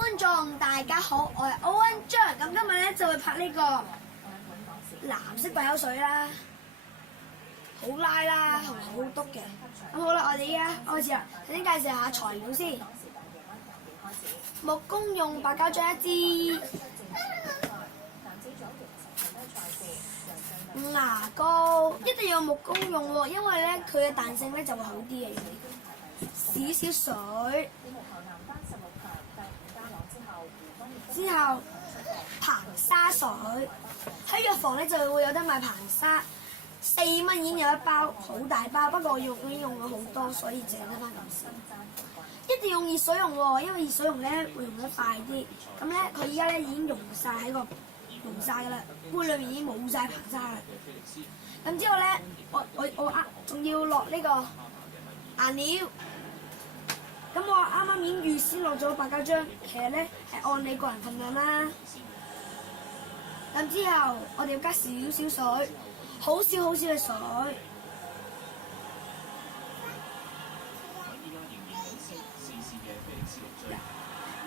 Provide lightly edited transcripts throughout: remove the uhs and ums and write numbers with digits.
觀眾大家好，我係 Owen John，咁今日咧就會拍呢個藍色漱口水啦，好拉啦，同埋好篤嘅。咁好啦，我哋依家開始啦。首先介紹下材料先，木工用白膠漿一支，牙膏一定要木工用喎，因為咧佢嘅彈性咧就會好啲嘅。少少水，之後硼砂水，喺藥房咧就會有得賣硼砂，4蚊已經有一包，好大包。不過我已經用咗好多，所以淨係得翻咁少。一定要用熱水用喎，因為熱水用咧會用得快啲。咁咧佢依家咧已經溶晒㗎啦，杯裏面已經冇晒硼砂啦。咁之後咧，我仲要落呢個顏料。咁我啱啱已經預先落咗白膠漿，其實咧係按你個人份量啦。咁之後我哋要加少少水，好少嘅水，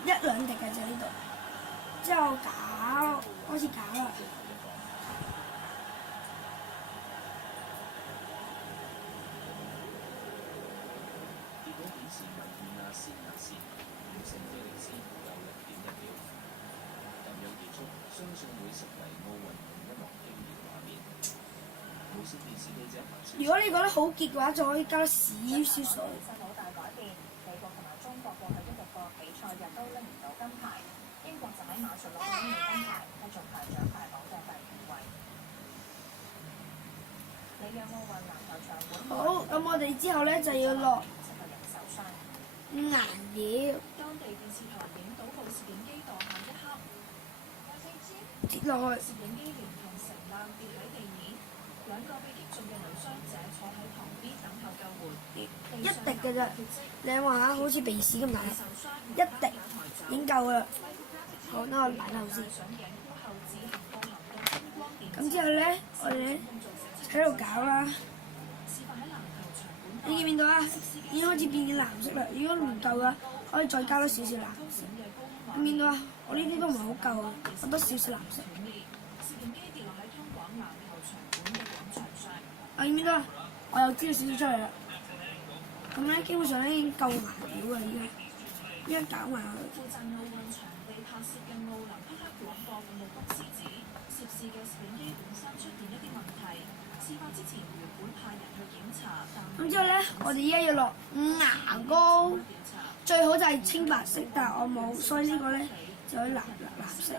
一兩滴嘅啫呢度。之後開始攪啦。如果你覺得好結嘅話，就可以加少少水。好，咁我哋之後咧就要落顏料，跌落去。一滴嘅啫，你話下好似鼻屎咁大，一滴已經夠啦。好，等我擺頭先。咁之後咧，我哋咧喺度攪啦。你見唔見到啊？已經開始變藍色啦。如果唔夠嘅，可以再加多少少藍色。見唔見到啊？我呢啲都唔係好夠啊，我多少少藍色。見唔見到啊？我又擠咗少少出嚟啦。咁咧，基本上咧已經夠顏料啦，依家攪埋佢。咁之後咧，我哋依家要落牙膏，最好就係清白色，但係我冇，所以呢個咧就係藍色。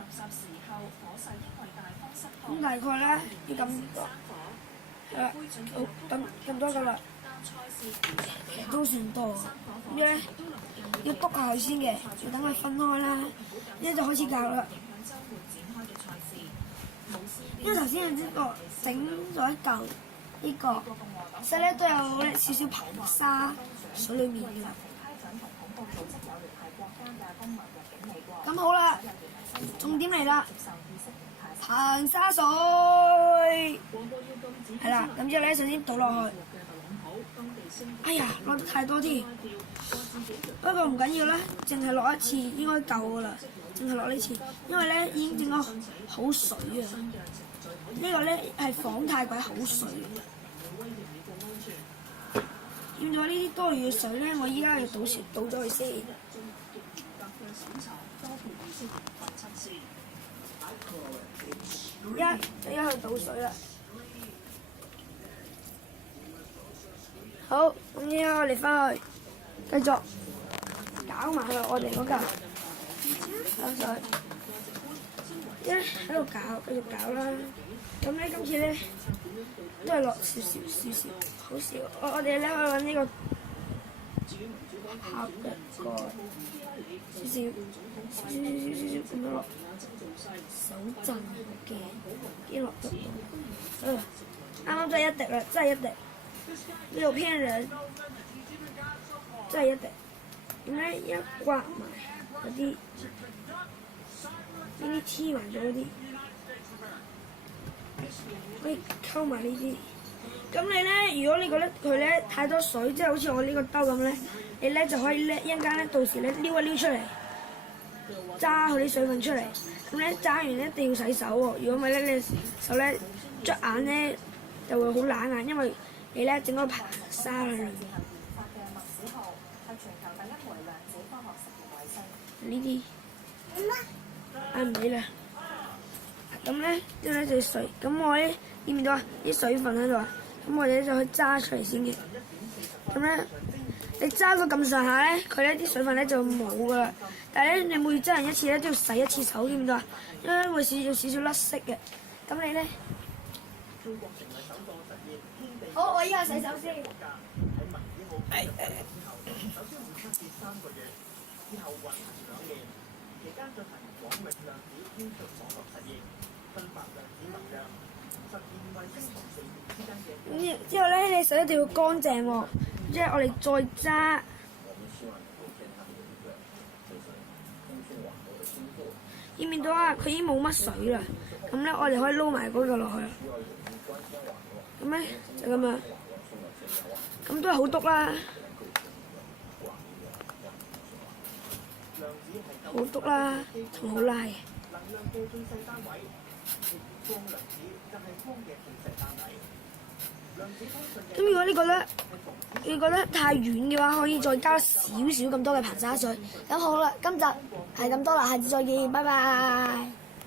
咁大概咧要咁多，係啦，好咁多噶啦。都算多，咁咧要篤下佢先嘅，要等佢分開啦。一就開始攪啦。因為頭先呢個整咗一嚿呢個，其實咧都有咧少少硼砂水裡面嘅啦。咁好啦，重點嚟啦，硼砂水係啦。咁之後咧，首先倒落去。哎呀，落得太多添，不過唔緊要啦，淨係落一次應該夠噶啦，淨係落呢次，因為咧已經整咗好水啊，呢個咧係仿太鬼好水。見咗呢啲多餘嘅水咧，我依家要倒咗佢先。一去倒水啦。好，咁依家我哋翻去繼續攪埋去我哋嗰嚿水，一喺度攪，繼續攪啦。咁咧今次咧都係落少少，好少。我哋咧去揾呢個盒嘅個少咁樣落，手震嘅，啲落得到。啱啱真係一滴啦，真係一滴。沒有騙人，真係一滴。咁咧一刮埋嗰啲，呢啲黐埋咗嗰啲，可以溝埋呢啲。咁你咧，如果你覺得佢咧太多水，即係好似我呢個兜咁咧，你咧就可以咧一陣間咧到時咧撩一撩出嚟，揸佢啲水分出嚟。咁咧揸完一定要洗手喎，如果唔係咧你手咧捽眼咧就會好冷眼，因為你咧整咗硼砂喺裏面。呢啲唔理啦。咁咧之後咧就水，咁我咧見唔到啊啲水分喺度啊，咁我哋就去揸出嚟先嘅。咁咧你揸到咁上下咧，佢咧啲水分咧就冇噶啦。但係咧你每揸人一次咧都要洗一次手，見唔到啊？因為會有少少甩色嘅。咁你咧，好，我依家洗手先。之後咧，你手一定要乾淨喎，即係我哋再揸。見唔見到啊？佢已經冇乜水啦，咁咧我哋可以撈埋嗰個落去啦。咁咧就咁樣，咁都係好篤啦，好篤啦，同好拉嘅。咁如果你覺得太軟嘅話，可以再加少少咁多嘅硼砂水。咁好啦，今集係咁多啦，下次再見，拜拜。